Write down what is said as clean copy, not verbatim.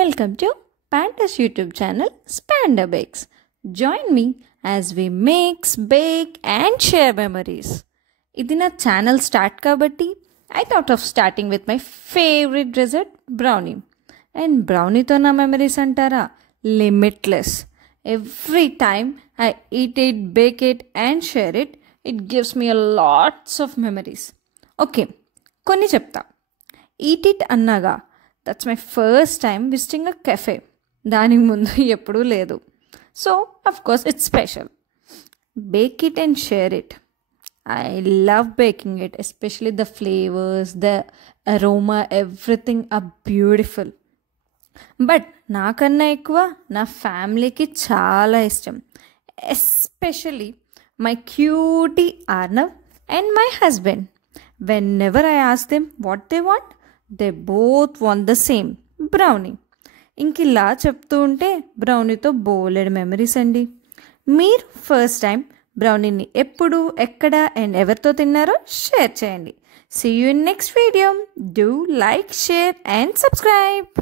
Welcome to Panda's YouTube channel Spanda Bakes. Join me as we mix, bake and share memories. ఇది నా channel start కాబట్టి I thought of starting with my favorite dessert, brownie. And brownieతో నా memories అంటారా limitless. Every time I eat it, bake it and share it, it gives me a lots of memories. Okay, కొన్ని చెప్తా. Eat it అన్నాగా, that's my first time visiting a cafe. దానికి ముందు ఎప్పుడూ లేదు. So, of course, it's special. Bake it and share it. I love baking it, especially the flavors, the aroma, everything are beautiful. But నాకన్నా ఎక్కువ నా ఫ్యామిలీకి చాలా ఇష్టం, especially my cutie Arnav and my husband. Whenever I ask them what they want, they both want the same, brownie. ఇంక ఇలా చెప్తూ ఉంటే బ్రౌనీతో బోలెడ్ మెమరీస్ అండి. మీరు ఫస్ట్ టైం బ్రౌనీని ఎప్పుడు, ఎక్కడ అండ్ ఎవరితో తిన్నారో షేర్ చేయండి. See you in next video. Do like, share and subscribe.